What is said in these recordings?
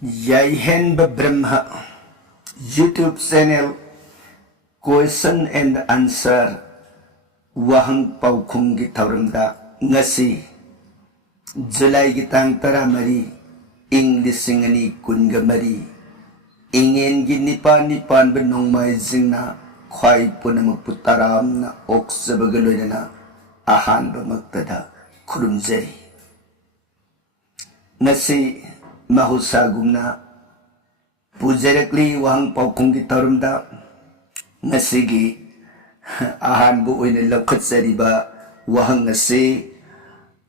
Yai Hen Brahma YouTube channel Question and Answer Wahang Paukum Gitauramda Ngasi July Gitang Taramari Ing Lisingani Kungamari Ingen Ginipan Benong Mai Zingna Kwai Punamaputaram na Oksabagaloyana Ahan Bamagtada Kurumzeri Ngasi Mahusagumna Pujarakli Wahang Paukum Gitauramda Ngasigi Ahan buoy na lakat sa riba Wahang ngasi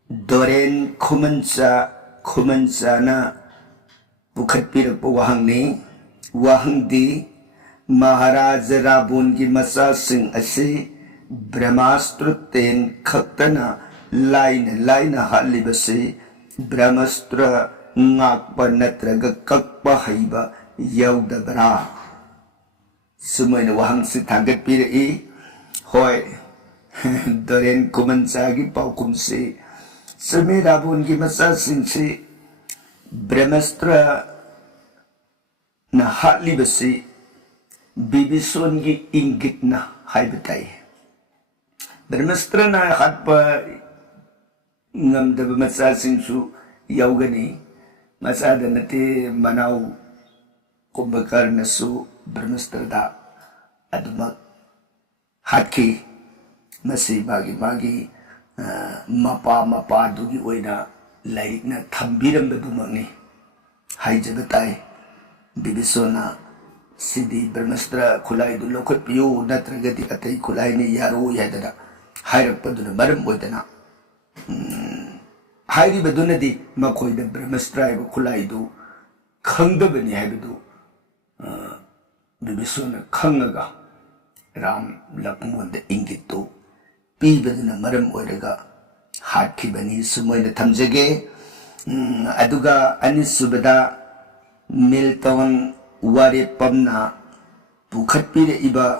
Doren kumansa na Bukat pirak po wahang ni Wahang di Maharaja Rabun ki masasing asi Brahmastra ten kaktana Laina halibasi Brahmastra ngakpa natraga kakpa haiba Yaudabara Sumay na wahang si tagat pirai Hoy Doren kumansagi paukum si Sumay rabun ki masasing si Brahmastra na halibasi Bibison ki inggit na haibatay Brahmastra na hatpa Ngamdaba masasing su Yaugani Masada nati manaw Kumbakar na su Brahmastra da Adumak Hatki Masi bagi Mapa dugi oina Lairik na thambiram badumak ni Haijabatay Bibisona Sidi Brahmastra kulay do lokot piyo Natragati atay kulay ni yaro yadada Hairap pa doon na maram oidana Hairi ba doon na di makoy na Brahmastra iba kulay do Khangda ba ni haibado Bibisona khangaga Ram lakmunda ingit do Piba doon na maram oidaga Hatki ba ni sumoy na tamjage Aduga anisubada Milton Waripam na Bukat pira iba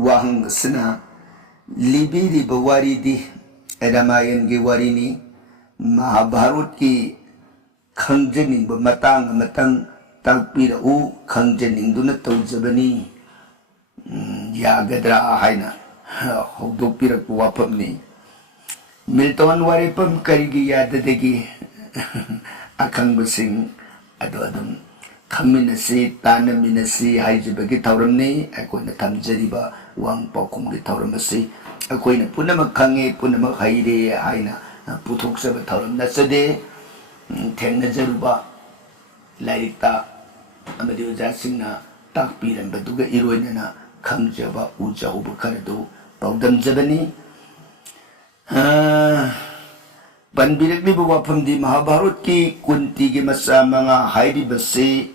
Wahang sana Libiri ba waridi Edamayan ki warini Mahabharut ki Khangjaning ba matang Tagpira u Khangjaning doon na tawjabani Yagadra ahayna Hogdok pira kuwapam ni Milton Waripam karigi yadadagi Akang basing Adum Kaminasi Tanaminasi Haijibagi tauram ni Ako'y natamjariba Wang paukum ki tauram basi Ako'y na puna magkangi Puna maghayri Hayna Putok sa tauram nasade Teng na jaruba Lairikta Amadi ujasing na Takpiran baduga iroy na Kangjaba uja ubakarado Pagdam jabani Panbirak ni bawapam di Mahabharut ki Kunti ki masa mga hairi basi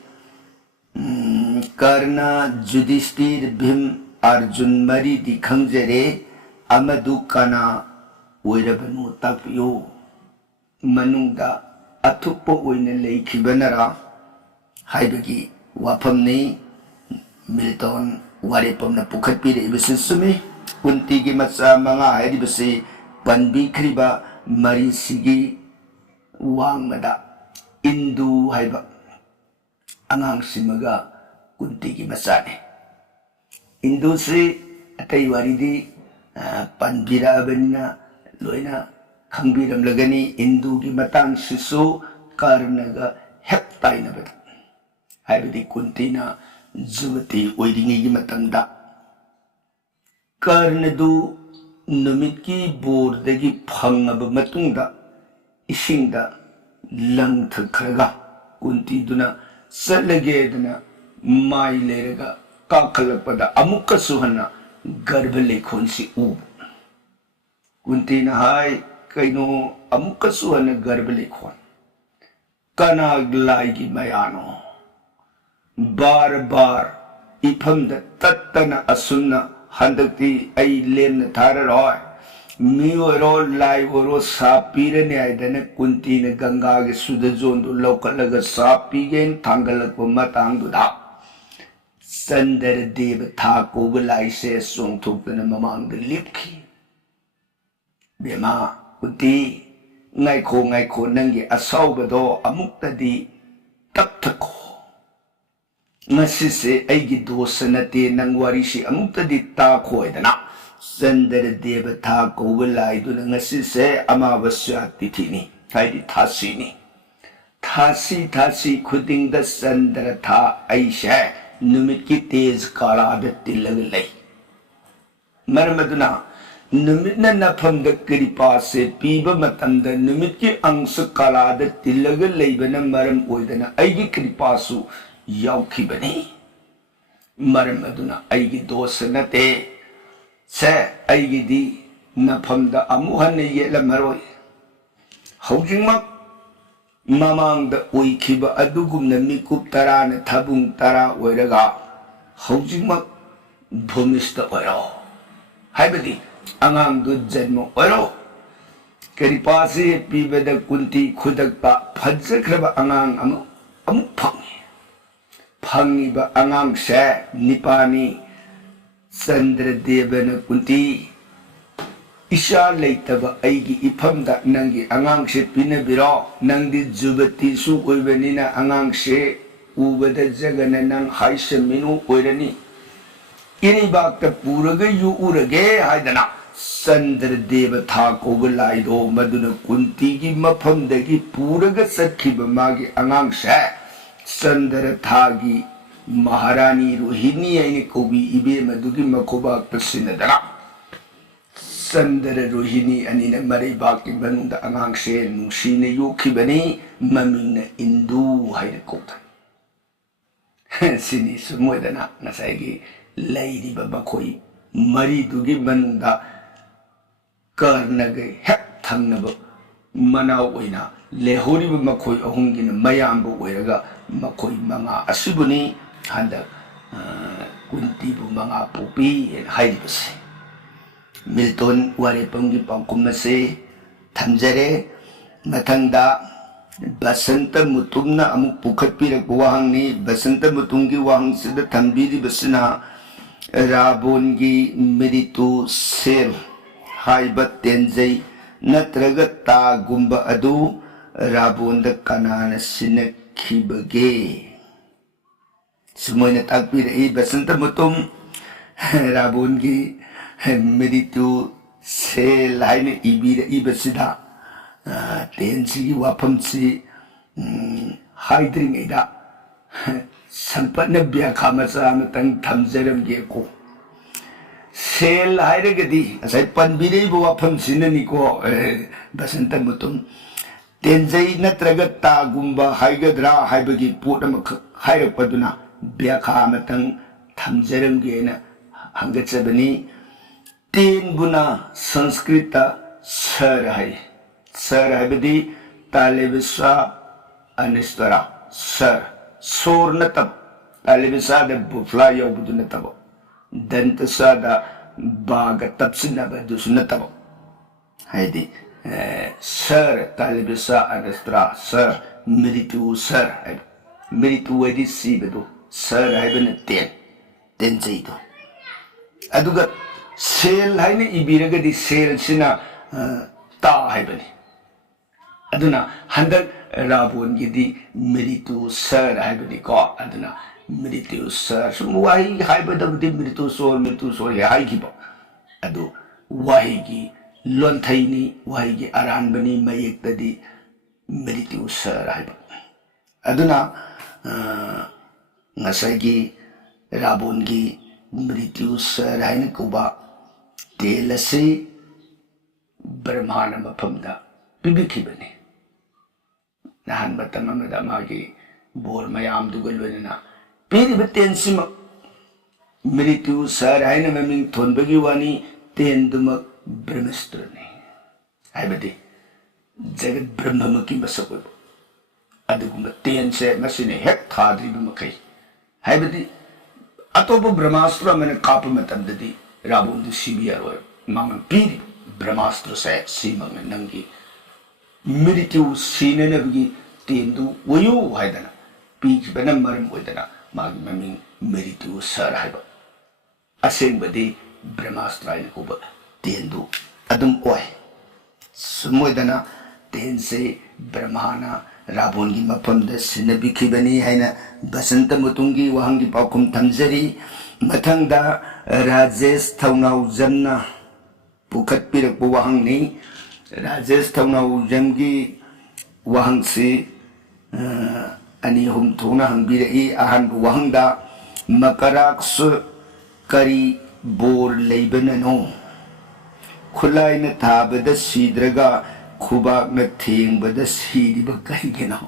Karna Yudhishthir Bhim Arjun mari di Khangjare Amadu kana Oirabanu tapyo Manungda Atuppo oina laikibanara Haibagi wapam ni Milton Waripam na pukat pira ibasinsumi Kunti ki masa mga hairi basi Panbikriba Marisigi Wang mada Indu haiba Angang simaga Kunti ki masane Indu si Atay waridi Panbira abanina Loina Khangbiram lagani Indu ki matang siso Karnaga heptay na bata Haibadi kunti na Zubati oiringi ki matanda Karnadu Numit ki bordagi phangaba matungda Isingda Lang thakaraga Kunti duna Salage duna Mai leraga Kakalakpada Amukka suhana Garba lekhon si ub Kunti na hai Kaino Amukka suhana garba lekhon Kanaglay ki mayano Bar Ipamda tattana asunna Handakti ay lem na tararoy Miwaro laywaro sapira ni aydana kunti na ganga ki sudajondo Laukalaga sapigen tanggalak pumatang duda Sandara deva thako balay se songtok na mamang lipki Bema kunti ngay ko nanggi asaw ba do amuk tadi ꯇꯞꯊꯈꯣ ꯉꯁꯤꯁꯦ ꯑꯩꯒꯤ dose ꯅꯠꯇꯦ ꯅꯪ ꯋꯥꯔꯤꯁꯤ ꯑꯃꯨꯛꯇꯗꯤ ꯇꯥꯈꯣꯏꯗꯅ ꯆꯟꯗ꯭ꯔꯗꯦꯕ ꯊꯥ ꯀꯧꯕ ꯂꯥꯏꯗꯨꯅ ꯉꯁꯤꯁꯦ ꯑꯃꯥꯕꯁ꯭ꯌꯥ ꯇꯤꯊꯤꯅꯤ ꯍꯥꯏꯗꯤ ꯊꯥꯁꯤꯅꯤ ꯊꯥꯁꯤ ꯈꯨꯗꯤꯡꯗ ꯆꯟꯗ꯭ꯔ ꯊꯥ ꯑꯩꯁꯦ ꯅꯨꯃꯤꯠꯀꯤ ꯇꯦꯖ ꯀꯥꯂꯥꯗ ꯇꯤꯜꯂꯒ ꯂꯩ ꯃꯔꯝ ꯑꯗꯨꯅ ꯅꯨꯃꯤꯠꯅ ꯅꯐꯝꯗ ꯀ꯭ꯔꯤꯄꯥꯁꯦ ꯄꯤꯕ ꯃꯇꯝꯗ ꯅꯨꯃꯤꯠꯀꯤ ꯑꯪශ ꯀꯥꯂꯥꯗ ꯇꯤꯜꯂꯒ ꯂꯩꯕꯅ ꯃꯔꯝ ꯑꯣꯏꯗꯅ ꯑꯩꯒꯤ ꯀ꯭ꯔꯤꯄꯥꯁꯨ ꯌꯥꯎꯈꯤꯕꯅꯤ ꯃꯔꯝ ꯑꯗꯨꯅ ꯑꯩꯒꯤ ꯗꯣꯁ ꯅꯠꯇꯦ ꯁꯦ ꯑꯩꯒꯤꯗꯤ ꯅꯐꯝꯗ ꯑꯃꯨꯛ ꯍꯟꯅ ꯌꯦꯠꯂꯝꯃꯔꯣꯏ ꯍꯧꯖꯤꯛꯃꯛ ꯃꯃꯥꯡꯗ ꯑꯣꯏꯈꯤꯕ ꯑꯗꯨꯒꯨꯝꯅ ꯃꯤꯀꯨꯞ ꯇꯔꯥꯅ ꯊꯥꯕꯨꯡ ꯇꯔꯥ ꯑꯣꯏꯔꯒ ꯍꯧꯖꯤꯛꯃꯛ ꯚꯨꯃꯤꯁꯇ ꯑꯣꯏꯔꯣ ꯍꯥꯏꯕꯗꯤ ꯑꯉꯥꯡꯗꯨ ꯖꯟꯃ ꯑꯣꯏꯔꯣ ꯀ꯭ꯔꯤꯄꯥꯁꯤ ꯄꯤꯕꯗ ꯀꯨꯟꯇꯤ ꯈꯨꯗꯛꯇ ꯐꯖꯈ꯭ꯔꯕ ꯑꯉꯥꯡ ꯑꯃ ꯑꯃꯨꯛ ꯐꯪꯉꯤꯕ ꯑꯉꯥꯡꯁꯦ ꯅꯤꯄꯥꯅꯤ ꯆꯟꯗ꯭ꯔꯗꯦꯕꯅ ꯀꯨꯟꯇꯤ ꯏꯆꯥ ꯂꯩꯇꯕ ꯑꯩꯒꯤ ꯏꯐꯝꯗ ꯅꯪꯒꯤ ꯑꯉꯥꯡꯁꯦ ꯄꯤꯅꯕꯤꯔꯣ ꯅꯪꯗꯤ ꯖꯨꯕꯇꯤꯁꯨ ꯑꯣꯏꯕꯅꯤꯅ ꯑꯉꯥꯡꯁꯦ ꯎꯕꯗ ꯖꯒꯅ ꯅꯪ ꯍꯥꯏꯁ ꯃꯤꯅꯨ ꯑꯣꯏꯔꯅꯤ ꯏꯔꯩꯕꯥꯛꯇ ꯄꯨꯔꯒ ꯌꯣꯛꯎꯔꯒꯦ ꯍꯥꯏꯗꯅ ꯆꯟꯗ꯭ꯔꯗꯦꯕ ꯊꯥ ꯀꯧꯕ ꯂꯥꯏꯗꯣ ꯃꯗꯨꯅ ꯀꯨꯟꯇꯤꯒꯤ ꯃꯐꯝꯗꯒꯤ ꯄꯨꯔꯒ ꯆꯠꯈꯤꯕ ꯃꯥꯒꯤ ꯑꯉꯥꯡꯁꯦ ꯆꯟꯗ꯭ꯔ ꯊꯥꯒꯤ ꯃꯍꯥꯔꯥꯅꯤ ꯔꯣꯍꯤꯅꯤ ꯍꯥꯏꯅ ꯀꯧꯕꯤ ꯏꯕꯦꯝꯃꯗꯨꯒꯤ ꯃꯈꯨꯕꯥꯛꯇ ꯁꯤꯟꯅꯗꯅ ꯆꯟꯗ꯭ꯔ ꯔꯣꯍꯤꯅꯤ ꯑꯅꯤꯅ ꯃꯔꯩꯕꯥꯛꯀꯤ ꯃꯅꯨꯡꯗ ꯑꯉꯥꯡꯁꯦ ꯅꯨꯡꯁꯤꯅ ꯌꯣꯛꯈꯤꯕꯅꯤ ꯃꯃꯤꯡꯅ ꯏꯟꯗꯨ ꯍꯥꯏꯅ ꯀꯧꯊꯩ ꯁꯤꯅꯤ ꯁꯨꯝꯃꯣꯏꯗꯅ ꯉꯁꯥꯏꯒꯤ ꯂꯩꯔꯤꯕ ꯃꯈꯣꯏ ꯃꯔꯤꯗꯨꯒꯤ ꯃꯅꯨꯡꯗ ꯀꯔꯅꯒ ꯍꯦꯛ ꯊꯪꯅꯕ ꯃꯅꯥꯎ ꯑꯣꯏꯅ ꯂꯩꯍꯧꯔꯤꯕ ꯃꯈꯣꯏ ꯑꯍꯨꯝꯒꯤꯅ ꯃꯌꯥꯝꯕ ꯑꯣꯏꯔꯒ ꯃꯈꯣꯏ ꯃꯉꯥ ꯑꯁꯤꯕꯨꯅꯤ ꯍꯟꯗꯛ ꯀꯨꯟꯇꯤꯕꯨ ꯃꯉꯥ ꯄꯣꯛꯄꯤ ꯍꯥꯏꯔꯤꯕꯁꯦ ꯃꯤꯜꯇꯣꯟ ꯋꯥꯔꯦꯄꯝꯒꯤ ꯄꯥꯎꯈꯨꯝ ꯑꯁꯤ ꯊꯝꯖꯔꯦ ꯃꯊꯪꯗ ꯕꯁꯟꯇ ꯃꯨꯇꯨꯝꯅ ꯑꯃꯨꯛ ꯄꯨꯈꯠꯄꯤꯔꯛꯄ ꯋꯥꯍꯪꯅꯤ ꯕꯁꯟꯇ ꯃꯨꯇꯨꯝꯒꯤ ꯋꯥꯍꯪꯁꯤꯗ ꯊꯝꯕꯤꯔꯤꯕꯁꯤꯅ ꯔꯥꯕꯣꯟꯒꯤ ꯃꯤꯔꯤꯇꯨ ꯁꯦꯜ ꯍꯥꯏꯕ ꯇꯦꯟꯖꯩ ꯅꯠꯇ꯭ꯔꯒ ꯇꯥꯒꯨꯝꯕ ꯑꯗꯨ ꯔꯥꯕꯣꯟꯗ ꯀꯅꯥꯅ ꯁꯤꯟꯅꯈꯤꯕꯒꯦ ꯁꯨꯃꯥꯏꯅ ꯇꯥꯛꯄꯤꯔꯛꯏ ꯕꯁꯟꯇ ꯃꯨꯇꯨꯝ ꯔꯥꯕꯣꯟꯒꯤ ꯃꯤꯔꯤꯇꯨ ꯁꯦꯜ ꯍꯥꯏꯅ ꯏꯕꯤꯔꯛꯏꯕꯁꯤꯗ ꯇꯦꯟꯁꯤꯒꯤ ꯋꯥꯐꯝꯁꯤ ꯍꯥꯏꯗ꯭ꯔꯤꯉꯩꯗ ꯁꯝꯄꯠꯅ ꯕ꯭ꯌꯥꯈꯥ ꯃꯆꯥ ꯑꯃꯇꯪ ꯊꯝꯖꯔꯝꯒꯦꯀꯣ ꯁꯦꯜ ꯍꯥꯏꯔꯒꯗꯤ ꯉꯁꯥꯏ ꯄꯟꯕꯤꯔꯛꯏꯕ ꯋꯥꯐꯝꯁꯤꯅꯅꯤꯀꯣ ꯕꯁꯟꯇ ꯃꯨꯇꯨꯝ ꯇꯦꯟꯖꯩ ꯅꯠꯇ꯭ꯔꯒ ꯇꯥꯒꯨꯝꯕ ꯍꯥꯏꯒꯗ꯭ꯔꯥ ꯍꯥꯏꯕꯒꯤ ꯄꯣꯠ ꯑꯃꯈꯛ ꯍꯥꯏꯔꯛꯄꯗꯨꯅ ꯕ꯭ꯌꯥꯈꯥ ꯑꯃꯇꯪ ꯊꯝꯖꯔꯝꯒꯦꯅ ꯍꯪꯒꯠꯆꯕꯅꯤ ꯇꯦꯟꯕꯨꯅ ꯁꯪꯁꯀ꯭ꯔꯤꯠꯇ ꯁꯔ ꯍꯥꯏ ꯁꯔ ꯍꯥꯏꯕꯗꯤ ꯇꯥꯂꯦꯕꯁꯥ ꯑꯅꯤꯁꯇꯔꯥ ꯁꯔ ꯁꯣꯔ ꯅꯠꯇꯕ ꯇꯥꯂꯦꯕꯁꯥꯗ ꯕꯨꯐ꯭ꯂꯥ ꯌꯧꯕꯗꯨ ꯅꯠꯇꯕ ꯗꯟꯇꯁꯥꯗ ꯕꯥꯒ ꯇꯞꯁꯤꯟꯅꯕ ꯑꯗꯨꯁꯨ ꯅꯠꯇꯕ ꯍꯥꯏꯗꯤ ꯁꯔ ꯇꯥꯂꯦꯕꯁꯥ ꯑꯅꯤꯁꯇꯔꯥ ꯁꯔ ꯃꯤꯔꯤꯇꯨ ꯁꯔ ꯍꯥꯏꯕ ꯃꯤꯔꯤꯇꯨ ꯍꯥꯏꯗꯤ ꯁꯤꯕꯗꯨ ꯁꯔ ꯍꯥꯏꯕꯅ ꯇꯦꯟꯖꯩꯗꯣ ꯑꯗꯨꯒ ꯁꯦꯜ ꯍꯥꯏꯅ ꯏꯕꯤꯔꯒꯗꯤ ꯁꯦꯜꯁꯤꯅ ꯇꯥ ꯍꯥꯏꯕꯅꯤ ꯑꯗꯨꯅ ꯍꯟꯗꯛ ꯔꯥꯕꯣꯟꯒꯤꯗꯤ ꯃꯤꯔꯤꯇꯨ ꯁꯔ ꯍꯥꯏꯕꯅꯤꯀꯣ ꯑꯗꯨꯅ ꯃꯤꯔꯤꯇꯨ ꯁꯔ ꯁꯨꯝ ꯋꯥꯍꯩ ꯍꯥꯏꯕꯗꯕꯨꯗꯤ ꯃꯤꯔꯤꯇꯨ ꯁꯣꯔ ꯍꯥꯏꯈꯤꯕ ꯑꯗꯨ ꯋꯥꯍꯩꯒꯤ ꯂꯣꯟꯊꯩꯅꯤ ꯋꯥꯍꯩꯒꯤ ꯑꯔꯥꯟꯕꯅꯤ ꯃꯌꯦꯛꯇꯗꯤ ꯃꯤꯔꯤꯇꯨ ꯁꯔ ꯍꯥꯏꯕ ꯑꯗꯨꯅ ꯉꯁꯥꯏꯒꯤ ꯔꯥꯕꯣꯟꯒꯤ ꯃꯤꯔꯤꯇꯨ ꯁꯔ ꯍꯥꯏꯅ ꯀꯧꯕ ꯇꯦꯜ ꯑꯁꯤ ꯕ꯭ꯔꯍ꯭ꯃꯥꯅ ꯃꯐꯝꯗ ꯄꯤꯕꯤꯈꯤꯕꯅꯤ ꯅꯍꯥꯟ ꯃꯇꯝ ꯑꯃꯗ ꯃꯥꯒꯤ ꯕꯣꯔ ꯃꯌꯥꯝꯗꯨꯒ ꯂꯣꯏꯅꯅ ꯄꯤꯔꯤꯕ ꯇꯦꯟꯁꯤꯃꯛ ꯃꯤꯔꯤꯇꯨ ꯁꯔ ꯍꯥꯏꯅ ꯃꯃꯤꯡ ꯊꯣꯟꯕꯒꯤ ꯋꯥꯅꯤ ꯇꯦꯟꯗꯨꯃꯛ ꯕ꯭ꯔꯍ꯭ꯃꯁꯇ꯭ꯔꯅꯤ ꯍꯥꯏꯕꯗꯤ ꯖꯒꯠ ꯕ꯭ꯔꯍ꯭ꯃꯃꯛꯀꯤ ꯃꯁꯛ ꯑꯣꯏꯕ ꯑꯗꯨꯒꯨꯝꯕ ꯇꯦꯟꯁꯦ ꯃꯁꯤꯅ ꯍꯦꯛ ꯊꯥꯗ꯭ꯔꯤꯕ ꯃꯈꯩ ꯍꯥꯏꯕꯗꯤ ꯑꯇꯣꯞꯄ ꯕ꯭ꯔꯍ꯭ꯃꯥꯁꯇ꯭ꯔ ꯑꯃꯅ ꯀꯥꯞꯄ ꯃꯇꯝꯗꯗꯤ ꯔꯥꯕꯣꯟꯗꯨ ꯁꯤꯕ ꯌꯥꯔꯣꯏ ꯃꯥꯅ ꯄꯤꯔꯤꯕ ꯕ꯭ꯔꯍ꯭ꯃꯥꯁꯇ꯭ꯔꯁꯦ ꯁꯤꯃꯛꯅ ꯅꯪꯒꯤ ꯃꯤꯔꯤꯇꯨ ꯁꯤꯅꯅꯕꯒꯤ ꯇꯦꯟꯗꯨ ꯑꯣꯏꯌꯨ ꯍꯥꯏꯗꯅ ꯄꯤꯈꯤꯕꯅ ꯃꯔꯝ ꯑꯣꯏꯗꯅ ꯃꯥꯒꯤ ꯃꯃꯤꯡ ꯃꯤꯔꯤꯇꯨ ꯁꯔ ꯍꯥꯏꯕ ꯑꯁꯦꯡꯕꯗꯤ ꯕ꯭ꯔꯍ꯭ꯃꯥꯁꯇ꯭ꯔ ꯍꯥꯏꯅ ꯀꯧꯕ ꯇꯦꯟꯗꯨ ꯑꯗꯨꯝ ꯑꯣꯏ ꯁꯨꯝ ꯑꯣꯏꯗꯅ तेन से ब्रह्माना रावण की मफम सिनबिखिबनी है बसंत मुतुंगी वहां की पाखुम थमजरी मथंगदा राजेश थौनाउ जमना पुखत पिरक वहां नहीं राजेश थौनाउ जम की वहां से अनि हम थोना हंबिरई अहन वहांदा मकराक्स करी बोर लेबननो खुलाइन थाबद सीद्रगा खुबाक न थेंबद सीरिब करिगेनो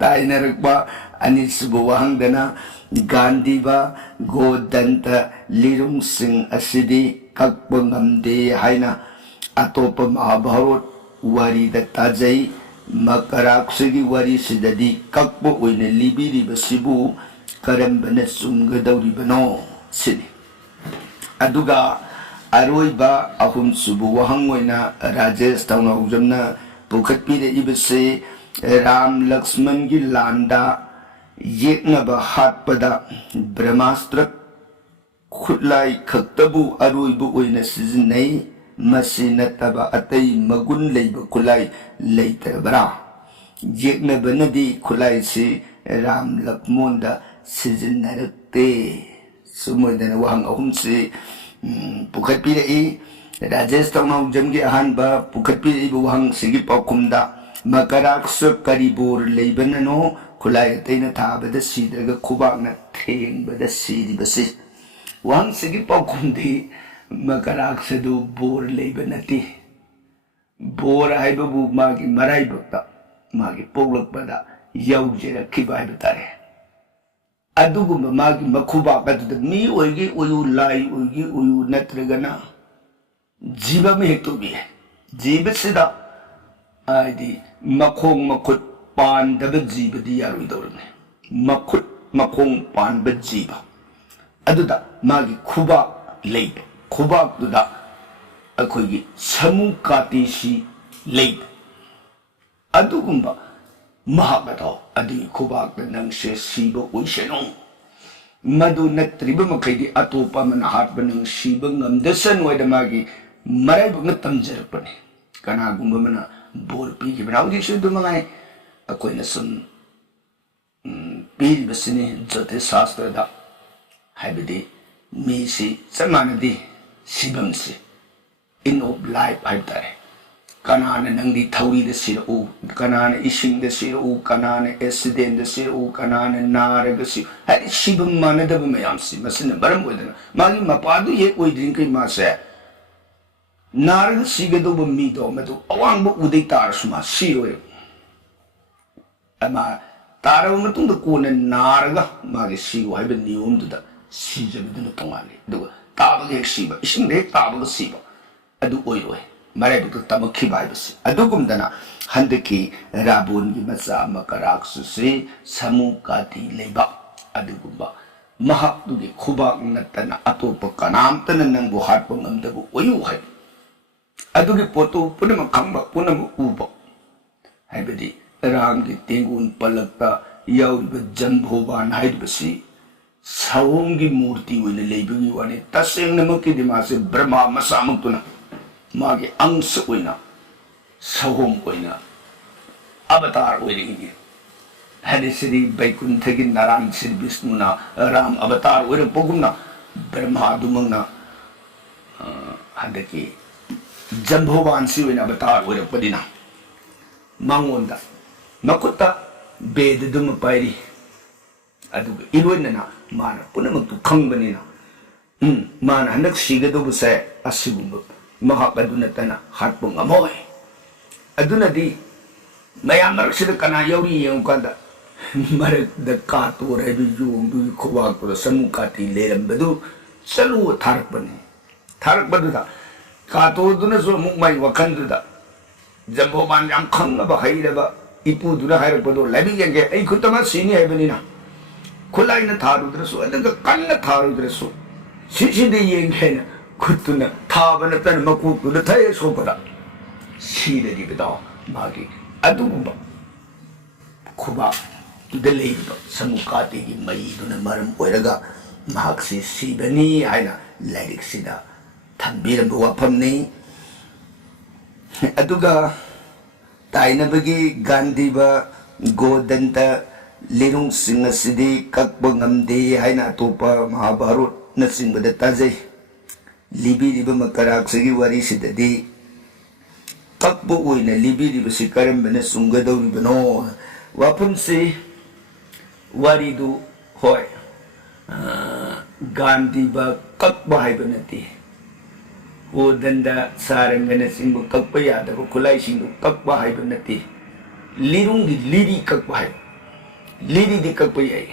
ताइनरकबा अनिसबु वहांदना गांधीबा गोदंत लिरुंग सिंह असिदी कक्प ngamde हाइना अतोप महाभारत वारीद ताजई मकराक्सगी वारी सिददी कक्प ओइने लिबिरिबसिबु करंबने चुमगदौरिबनो सिनी अदुगा अरोइबा अहुम सुबु वहंग ओइना राजेश थौनाउजमना पुखतपिरेइबसे राम लक्ष्मण की लांदा येकनबा हाटपदा ब्रह्मास्त्र खुलाई खक्तबु अरोइबु ओइना सिजनै मसी नतबा अतै मगुन लेब खुलाई लेतरबरा येकनबनदी खुलाई से राम लक्ष्मणदा सिजनरते सुमोदना वहंग अहुम से पुखतपिरेइ राजेश थौनाउजम की अहानबा पुखतपिरेइबु वहंग सिगी पाखुमदा मकराक्स करीबोर लेबननो खुलाई तैना थाबद सीद्रग खुबाकना थेंबद सीरिबसि वहंग सिगी पाखुमदी मकराक्सदु बोर लेबनति बोर हाइबबु मागी मराइबक्ता मागी पोगलकपदा यौजेरखिबा हाइब तारे अदुगुम मागी मखुबाक अदुदा मी ओइगी ओयु लाई ओइगी ओयु नत्रगना जीव में हेतुबी जीवसिदा आदि मखोंग मखुत पांडब जीवदी यारोइदौरने मखुत मखोंग पांब जीव अदुदा मागी खुबाक लेब खुबाक दुदा अखोइगी समू कातीसी लेब अदुगुम्बा महागतो अदि खुबाक नंगसे सीब ओइसेनो मधु नत्रिब मखैदी अतोपा मन हाटब नंग सीब ngamdesan ओइदा मागी मराइबक तमजरपने कनागुम्बा मना बोर पीगिबना हौजिसु दुमगाय अखोइना सुम पीरिबसिनी ज्योतिष शास्त्रदा हाइबदी मीसी समानदी सिबमसे इन ऑफ लाइफ हाइबतारे कनाने नंगदी थौरी द सिरउ कनाने इसिंग द सिरउ कनाने एक्सीडेंट द सिरउ कनाने नारग सि हाइ सिबम मानदब मयामसि मसिन बरम ओइदना मागी मपादु ये ओइद्रिं कै मासे नारग सिगदोब मीदो मदु अवांग उदै तारसुमा सिरोय अमा तारब मतुंग द कोने नारग मागी सिगो हाइब नियम दुदा सिजबदुन तोंगाले दुगा ताबग हेक सिबा इसिंग हेक ताबग सिबा अदु ओइरोय मराइबक तमखि बाइबसि अदुगुमदना हंदकी रावण की मचा मकराक्सुसे समू काती लेबा अदुगुम्बा महादुगी खुबाक नतना अतोप कनामतना नंगबु हाटप ngamदबु ओयु हाइ अदुगी पोतो पुनम खंबा पुनम उबा हाइबदी राम की तेंगुन पलकता याउरिब जंभोबान हाइबसि सवोम की मूर्ति ओइने लेबगी वाने तसेंगनमकि दिमासे ब्रह्मा मसामुक्तुना मागे अंश ओइना सवोम ओइना अवतार ओइरिगी हरिश्री बैकुंठगी नारायण श्री विष्णुना राम अवतार ओइरपगुमना ब्रह्मा दुमंगना हदकी जंभोबान सी ओइना अवतार ओइरपदिना मांगोंदा मकुत्ता बेद दुम पाइरी अदुग इलोइनना माना पुनमक्तु खंगबनिना माना हंदक सिगदोबसे असिगुंब महाकदुनतना हाटपो ngамोय अदुनदी मयाम मरक्सिद कना यौरी येंकादा मरक द कातो रेबि जुंदु खुवाको समु काती लेरंबदु चलु थारकबदुदा कातो दुना जो मुकमाई वखंदुदा जंभोबान याम खंगबा हैरबा इपुदुना हैरबदो लबि येंगे ऐ खुतमा सिनी हैबनिना खुलाइना थारुद्रसु अदग कन्न थारुद्रसु सिसिदे येंगेना खुतुना थाबना तन मकुकुना थाय सोपदा सिददिबदा मागी अदुगुम्बा खुबा तुदलेइबा समुकातेगी मईदुना मरम ओइरगा महाक्सि सिबनी हाइना लाइरिक्सिदा थंबिरम वाफमनी अदुगा ताइनबगी गांधीबा गोदंता लिरुंग सिंह सिदी कक्ब ngamde हाइना तोपा महाभारत न सिंहबद ताजै लिबिरिब मकराक सगी वारी सिददी कक्ब ओइना लिबिरिब सि करमबने सुंगदौरिबनो वाफम से वारीदु होय गांधीबा कक्ब हाइबा नति ओदंदा सारंगने सिंह कक्ब यादब खुलाई सिंह कक्ब हाइबा नति लिरुंगी लिरी कक्ब हाइ लिरी दि कक्ब याइ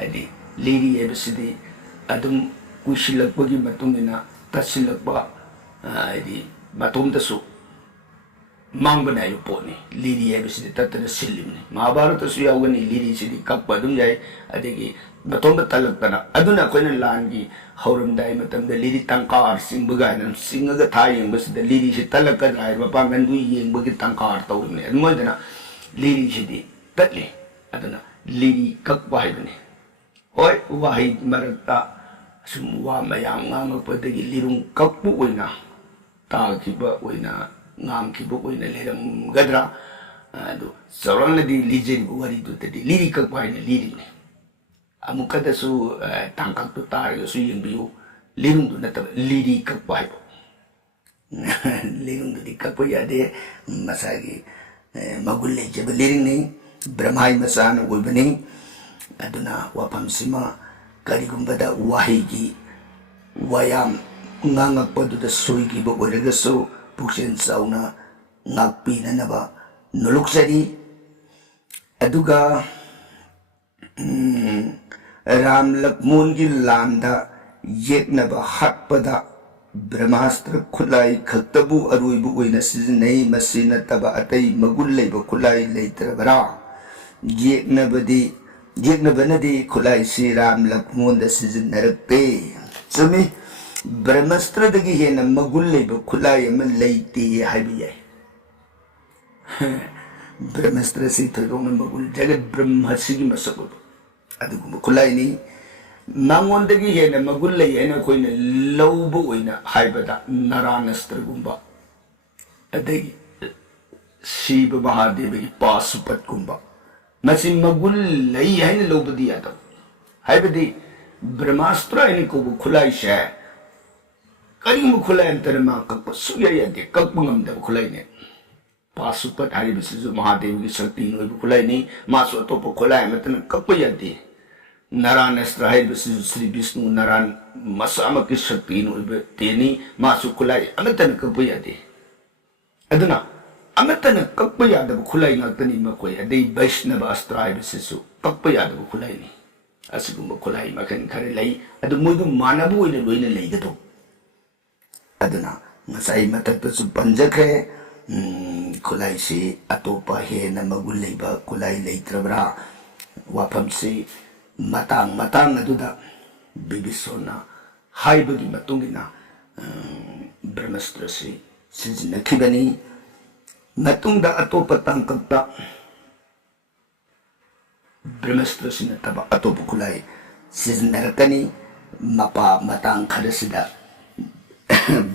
आदि लिरी एबसिदि अदुम कुशिलकपगी मतुंगिना तसिलकपा आदि मतुमदसु मांगबना यो पोनी लिरी एबसिदि ततन सिलिमनि महाभारतसु यावगनि लिरी सिदि कक्ब अदुम याइ अदगी मतोंब तलकना अदुना कोइना लांगी हौरमदाई मतमदा लिरी तंकार सिंबगाना सिंगगा था येंबसिदा लिरी सि तलक राय मपांगनदु येंबगी तंकार तौरने अदमोदना लिरी सिदि ततले अदुना लिरी कक्ब हाइबने होय वाहि मरक्ता सुम वा मयाम ngamapdagi lirung kakpu oina tagiba oina ngamkiba oina leramgadra adu saranadi lijeri wari du tadi liri kakpa haina lirine amukada su tangkak tu targa su yengbiu lirung du nataba liri kakpa haibo lirung du di kakpa yade masagi magulle jaba liring ni brahmai masana oibani aduna wapam sima karigumbada wahigi wayam ngangakpaduda soigiba oiragasu puksen sauna ngakpinanaba nuluksari aduga ram lakmun gi landa yeknaba hatpada brahmastra khulai khaktabu aruibu oina sizinai masina taba atai magul leiba khulai leitrabara yeknabanadi khulai si ram lakmun da sizinnarakte chumi brahmastra dagi hena magul leiba khulai ama leite haibi yai brahmastra si thorong magul jagat brahma sigi masabu adugum khulai ni mangon dagi hena magul lei ena koina lawbu oina haibada naranastra gumba adagi shiva mahadev gi pasupat gumba masin magul lei haina lawbadi ata haibadi brahmastra eni ko khulai sha karim khulai antarma kakpa suya yade kakpangam da khulai ne pasupat haribasisu mahadev gi shakti noi khulai ni maso topo khulai matan kakpa yade naranastra haribasisu Sri Vishnu naran masama ki shakti noi teni maso khulai amatan kakpa yade aduna amatan kakpa yade khulai ngaktani makoi adei Vaishnava astra haribasisu kakpa yade khulai ni asigumba khulai makan khare lai adu moidu manabu oina loina leigado aduna ngasai mataktasu panjakre khulai si atopa hena magul leiba khulai leitrabra wafam si matang aduda bibisona haibagi matungina brahmastra si sizinakibani matungda atopa tangkakta brahmastra sinataba atopa khulai sizinnarakani mapa matang kharasida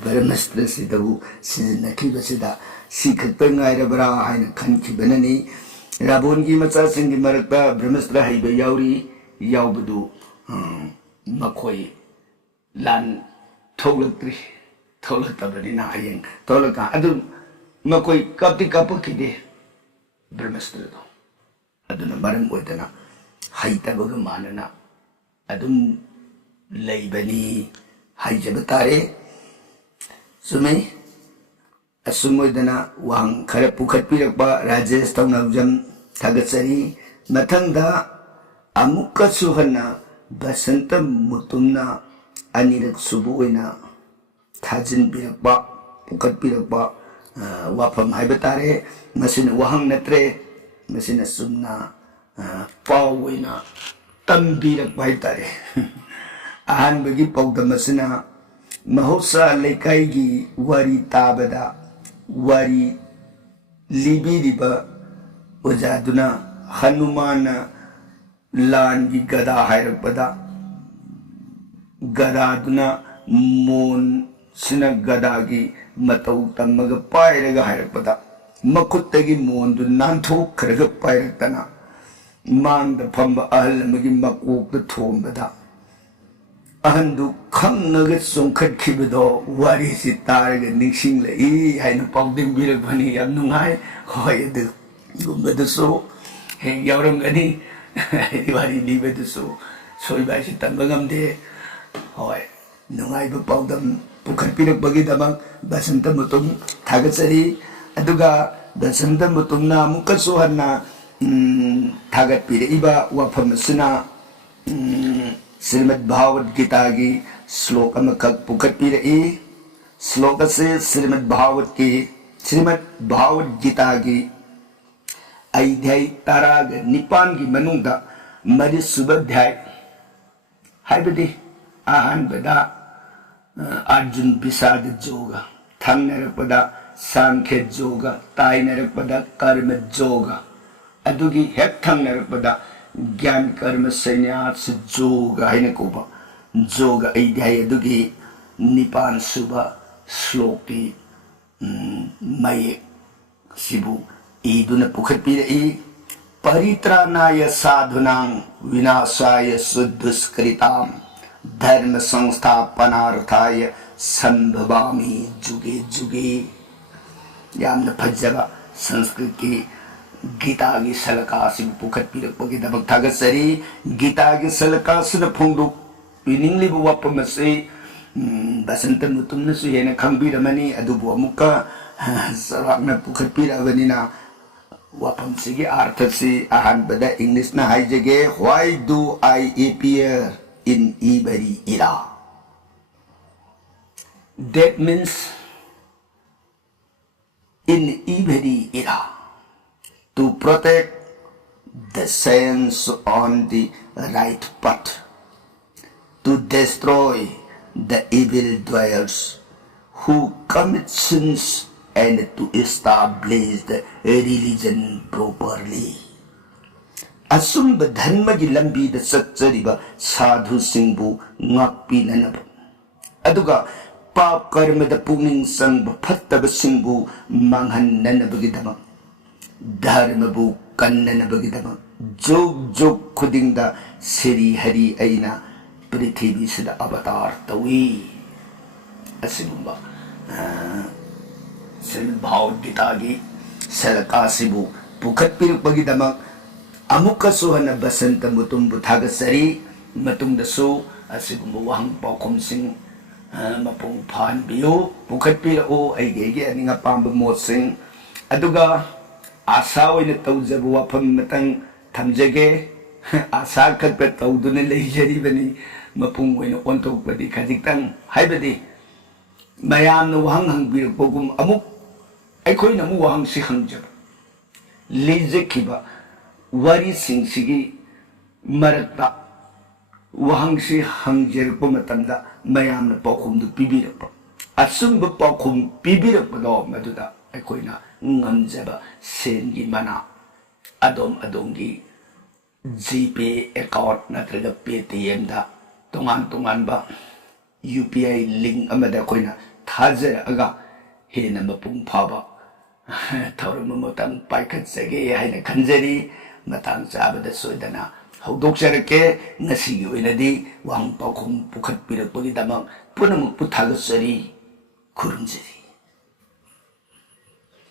brahmastra sidabu sizinakibasida sikakta ngairabra haina khankibanani rabongi macha singi marakta brahmastra haiba yauri yaubadu makhoi lan tholaktabani na hayeng tholaka adu makhoi kapti kapakide brahmastra do aduna maram oidana haitabaga manana adum leibani haijabatare sumai asumodana wang khara pukhatpirakpa Rajesh Taunajam thagatsari mathangda amukka suhana basanta mutumna anirak subu oina thajin birakpa pukhatpirakpa wafam haibatare masina wahang natre masina sumna pau oina tambirakpa haitare ahanbagi pauda masina mahosa leikaigi wari tabada wari libiriba ojaduna hanumana langi gada hairpada gada duna mon sina gada gi matau tamaga pairaga hairpada ꯃꯈꯨꯠꯇꯒꯤ ꯃꯣꯟꯗꯨ ꯅꯥꯟꯊꯣꯛꯈ꯭ꯔꯒ ꯄꯥꯏꯔꯛꯇꯅ ꯃꯥꯡꯗ ꯐꯝꯕ ꯑꯍꯜ ꯑꯃꯒꯤ ꯃꯀꯣꯛꯇ ꯊꯣꯝꯕꯗ ꯑꯍꯟꯗꯨ ꯈꯪꯉꯒ ꯆꯣꯡꯈꯠꯈꯤꯕꯗꯣ ꯋꯥꯔꯤꯁꯤ ꯇꯥꯔꯒ ꯅꯤꯡꯁꯤꯡꯂꯛꯏ ꯍꯥꯏꯅ ꯄꯥꯎꯗꯝꯕꯤꯔꯛꯄꯅꯤ ꯌꯥꯝ ꯅꯨꯡꯉꯥꯏ ꯍꯣꯏ ꯑꯗꯨꯒꯨꯝꯕꯗꯨꯁꯨ ꯍꯦꯛ ꯌꯥꯎꯔꯝꯒꯅꯤ ꯋꯥꯔꯤ ꯂꯤꯕꯗꯨꯁꯨ ꯁꯣꯏꯕ ꯍꯥꯏꯁꯤ ꯇꯝꯕ ꯉꯝꯗꯦ ꯍꯣꯏ ꯅꯨꯡꯉꯥꯏꯕ ꯄꯥꯎꯗꯝ ꯄꯨꯈꯠꯄꯤꯔꯛꯄꯒꯤꯗꯃꯛ ꯕꯁꯟꯇ ꯃꯨꯇꯨꯝ ꯊꯥꯒꯠꯆꯔꯤ ꯑꯗꯨꯒ ꯕꯁꯟꯇ ꯃꯨꯇꯨꯝꯅ ꯑꯃꯨꯛꯀꯁꯨ ꯍꯟꯅ ꯊꯥꯒꯠꯄꯤꯔꯛꯏꯕ ꯋꯥꯐꯝ ꯑꯁꯤꯅ श्रीमद् भागवत गीता की श्लोक अमखक पुखटपीरई श्लोक से श्रीमद् भागवत गीता की अध्याय ताराग निपान की मनुंग मरी सुबध्याय हाइबदी अहनबदा अर्जुन विषाद जोग थंगनरपदा सांख्य जोग ताइनरपदा कर्म जोग अदुगी हेक थंगनरपदा ज्ञान कर्म संन्यास जोग है कोबा जोग अध्याय अदुगी निपान सुबह श्लोक की मयेक सिबु ईदुन पुखटपीरई परित्राणाय साधुनां विनाशाय सुदुष्कृतां धर्म संस्थापनार्थाय संभवामि जुगे जुगे यामन फज्जबा संस्कृति गीता की सलकासी पुखटपीरक्पगिदमक थागसरी गीता की सलकासुन फोंदोक्पिनिंगलिब वाफम असे बसंत मुतुमनसु हेना खंगबिरमनी अदुबु अमुक्का सरागना पुखटपीरबनिना वाफम सिगी अर्थ से अहनबदा इंग्लिश ना हाइजगे why do I appear in every era that means in every era to protect the saints on the right path, to destroy the evil dwellers who commit sins and to establish the religion properly. Asumba dharma gi lambi da satchariba sadhu singbu ngakpinanaba. Aduga pap karma da puning sangba phattaba singbu manghananabagidama. धर्मबु कन्ननबगिदमक जोग जोग खुदिंगदा श्री हरि अइना पृथ्वी सिदा अवतार तवी असिगुंबा श्रीमद् भागवत गीता की सलकासिबु पुखटपीरक्पगिदमक अमुकसु हन बसंत मुतुमबु थागसरी मतुंगदसु असिगुंबा वहंग पाखुमसिंग मपुंग फानबियो पुखटपीरओ अइगेगे अनिंगा पांब मोसिंग अदुगा आशा तौजब वाफम मतंग थमजगे आशा खत तौदुन लेजरीबनी मपुंग ओंथोकपदी खजितंग हाइबदी मयाम वहंग हंगबिरपगुम अमुक अखोइन अमु वहंग सि हंगजब लेजखिबा वारी सिंगसिगी मरकता वहंग सि हंगजरप मतंदा मयाम पाखुम दु पिबिरप असुंब पाखुम पिबिरपदो मदुदा अखोइना ngamjaba sengi mana adom adongi GPay account natraga PayTM da tongan ba UPI link amada koina thajara aga hena mapung phaba thawram motang paikhat sage haina khanjari matang chabada soidana hawdokjarake ngasi gi oinadi wang pakhum pukhat pirakpagi damang punamuk puthagasari khurumjari